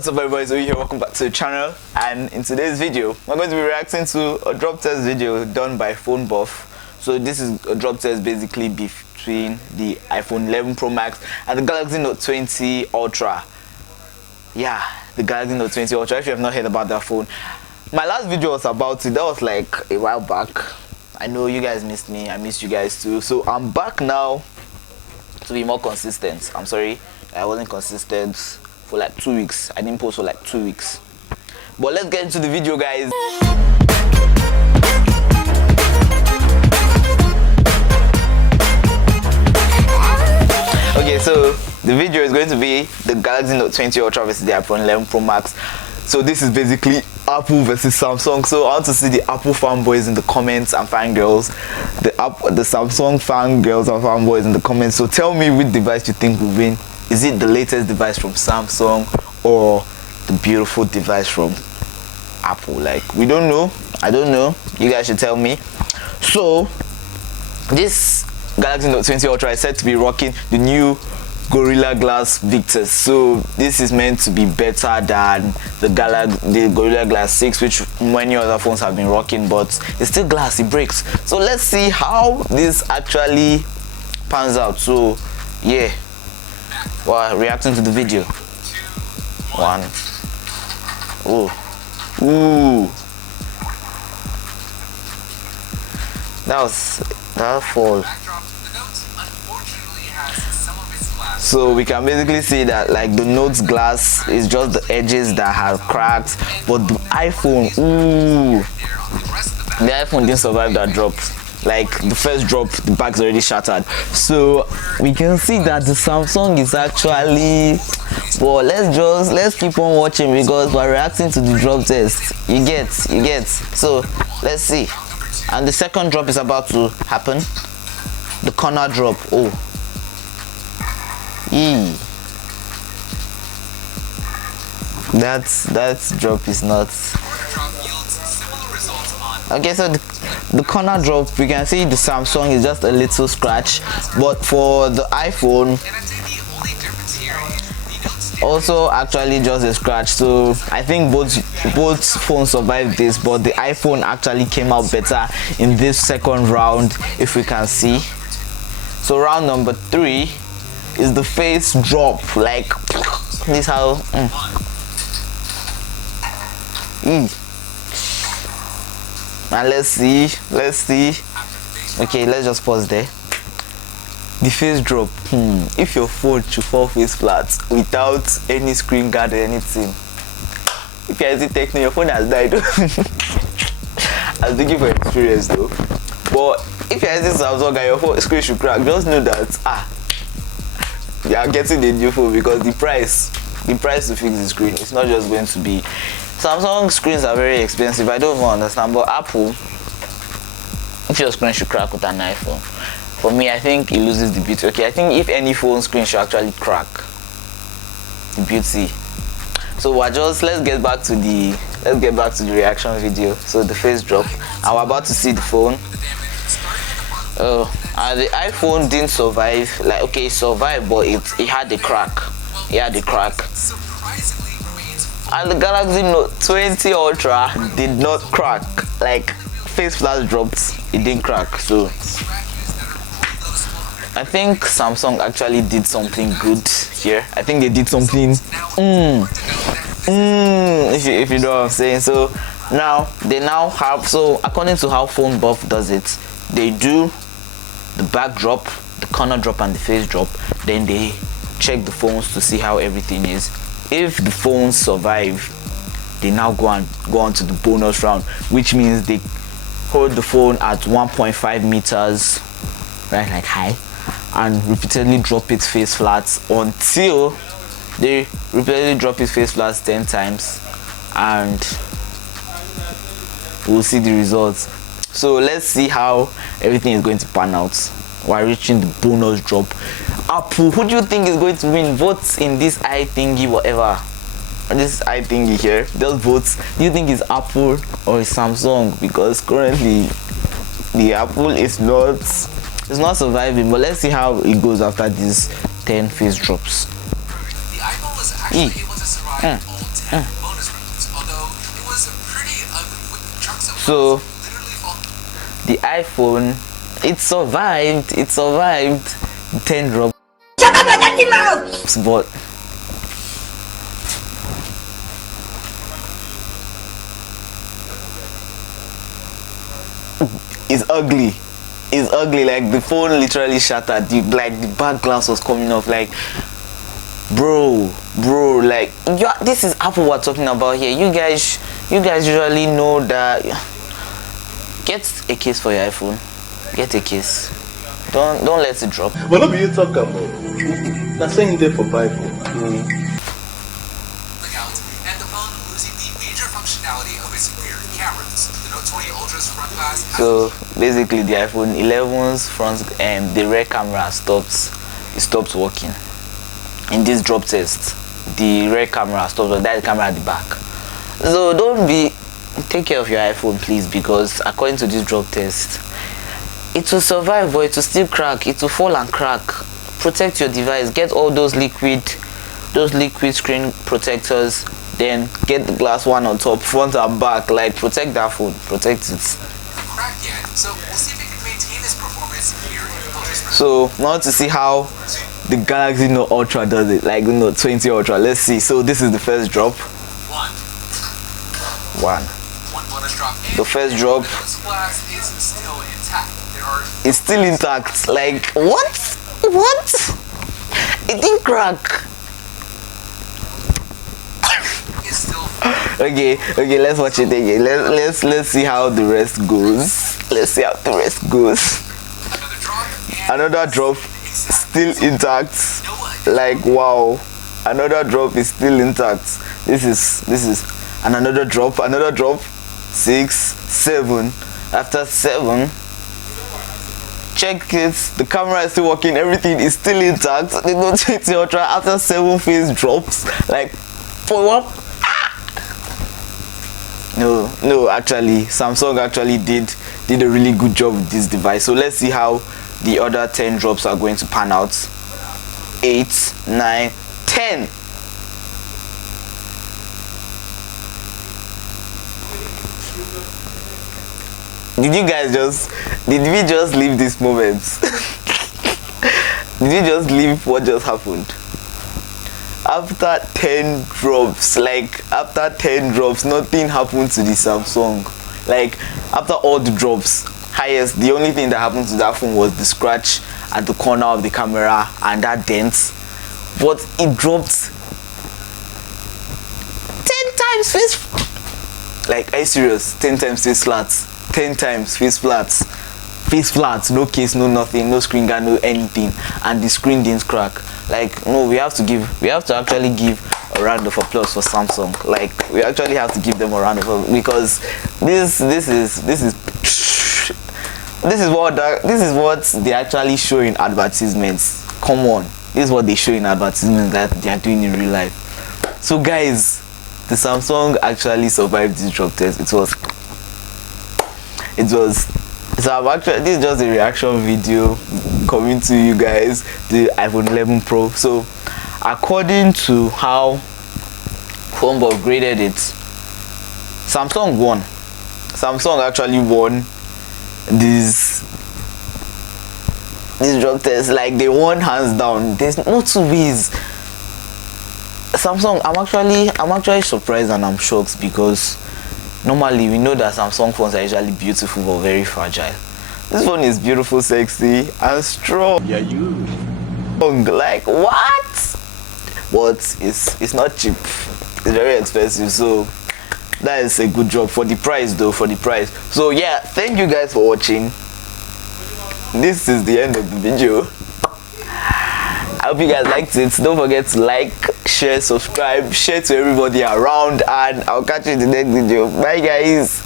What's up everybody, so here, welcome back to the channel, and in today's video we're going to be reacting to a drop test video done by phonebuff. So this is a drop test basically between the iPhone 11 Pro Max and the Galaxy Note 20 Ultra. Yeah, the Galaxy Note 20 Ultra. If you have not heard about that phone, my last video was about it. That was like a while back. I know you guys missed me, I missed you guys too, so I'm back now to be more consistent. I'm sorry I wasn't consistent for like 2 weeks. I didn't post for like 2 weeks. But let's get into the video, guys. Okay, so the video is going to be the Galaxy Note 20 Ultra versus the iPhone 11 Pro Max. So this is basically Apple versus Samsung. So I want to see the Apple fanboys in the comments and fangirls, the Samsung fangirls and fanboys in the comments. So tell me which device you think will win. Is it the latest device from Samsung or the beautiful device from Apple? Like, we don't know. I don't know. You guys should tell me. So this Galaxy Note 20 Ultra is said to be rocking the new Gorilla Glass Victus. So this is meant to be better than the Gorilla Glass 6, which many other phones have been rocking, but it's still glass, it breaks. So let's see how this actually pans out. So yeah, well, reacting to the video. One. Ooh. That fall. So we can basically see that like the Note's glass is just the edges that have cracks, but the iPhone, the iPhone didn't survive that drop. Like the first drop, the back's already shattered. So we can see that the Samsung is actually, well, let's keep on watching because we're reacting to the drop test. You get. So let's see. And the second drop is about to happen. The corner drop. That drop is not okay. So the corner drop, we can see the Samsung is just a little scratch, but for the iPhone also actually just a scratch. So I think both phones survived this, but the iPhone actually came out better in this second round, if we can see. So round number 3 is the face drop. Like this, how and let's see. Okay, let's just pause there. The face drop. If your phone should fall face flat without any screen guard or anything, if you're using Techno, your phone has died. I'm thinking for experience though. But if you're using Samsung and your phone screen should crack, just know that you are getting a new phone, because the price to fix the screen is not just going to be. Samsung screens are very expensive. I don't even understand, but Apple, if your screen should crack with an iPhone, for me, I think it loses the beauty. Okay, I think if any phone screen should actually crack, the beauty. So let's get back to the reaction video. So the face drop, and we're about to see the phone. The iPhone didn't survive. Like, okay, it survived, but it had a crack. And the Galaxy Note 20 Ultra did not crack. Like, face flash dropped, it didn't crack. So I think Samsung actually did something good here. I think they did something if you know what I'm saying. So now they have, so according to how phonebuff does it, they do the back drop, the corner drop, and the face drop. Then they check the phones to see how everything is. If the phones survive, they now go on to the bonus round, which means they hold the phone at 1.5 meters, right, like high, and repeatedly drop its face flat until they repeatedly drop its face flat 10 times, and we'll see the results. So let's see how everything is going to pan out. We're reaching the bonus drop. Apple, who do you think is going to win? Votes in this eye thingy, whatever. This eye thingy here. Just votes. Do you think it's Apple or it's Samsung? Because currently the Apple is not surviving. But let's see how it goes after these 10 face drops. The iPhone was actually able to survive all and bonus rounds, although it was pretty ugly with chunks of So literally falling. the iPhone, it survived 10 drops, but it's ugly. It's ugly. Like the phone literally shattered. The back glass was coming off. Like, bro, like this is Apple we're talking about here. You guys usually know that. Get a case for your iPhone. Get a case. Don't let it drop. But what do you talk about? That's saying there for Bible. Out, and the phone losing the major functionality of its rear cameras. The Note 20 Ultra's front glass. So basically, the iPhone 11's front and the rear camera stops working. In this drop test, the rear camera stops working. That's the camera at the back. So take care of your iPhone, please, because according to this drop test, it will survive, but it will still crack. It will fall and crack. Protect your device. Get all those liquid screen protectors. Then get the glass one on top, front and back. Like, protect that phone. Protect it. Cracked yet, so we'll see if it can maintain its performance here in the Ultra Sprint. So now to see how the Galaxy Note Ultra does it, like the Note 20 Ultra. Let's see. So this is the first drop. One bonus drop. The first drop. Glass is still intact. It's still intact. Like, what? It didn't crack. Okay, let's watch it again. Let's see how the rest goes. Another drop, still intact. Like, wow. Another drop is still intact. This is and another drop, 6, 7. After 7, check it, the camera is still working, everything is still intact. The Note 20 Ultra, after 7 phase drops, like, for what? No, actually, Samsung actually did a really good job with this device. So let's see how the other 10 drops are going to pan out. 8, 9, 10. Did we just leave this moment? Did we just leave what just happened? After 10 drops, nothing happened to the Samsung. Like, after all the drops, the only thing that happened to that phone was the scratch at the corner of the camera and that dent. But it dropped 10 times face. Like, are you serious? 10 times face flats. 10 times face flats, no case, no nothing, no screen guard, no anything, and the screen didn't crack. Like, no, we have to actually give a round of applause for Samsung. Like, we actually have to give them a round of applause, because this is what they actually show in advertisements. Come on, this is what they show in advertisements that they are doing in real life. So guys, the Samsung actually survived this drop test. This is just a reaction video coming to you guys, the iPhone 11 Pro. So according to how phonebuff graded it, Samsung won. Samsung actually won this drop test. Like, they won hands down. There's no two ways. Samsung, I'm actually surprised and I'm shocked, because normally we know that Samsung phones are usually beautiful but very fragile. This phone is beautiful, sexy, and strong. Yeah, you. Like, what? But it's not cheap. It's very expensive. So that is a good job for the price, though. So yeah, thank you guys for watching. This is the end of the video. I hope you guys liked it. Don't forget to like, share, subscribe, share to everybody around, and I'll catch you in the next video. Bye guys.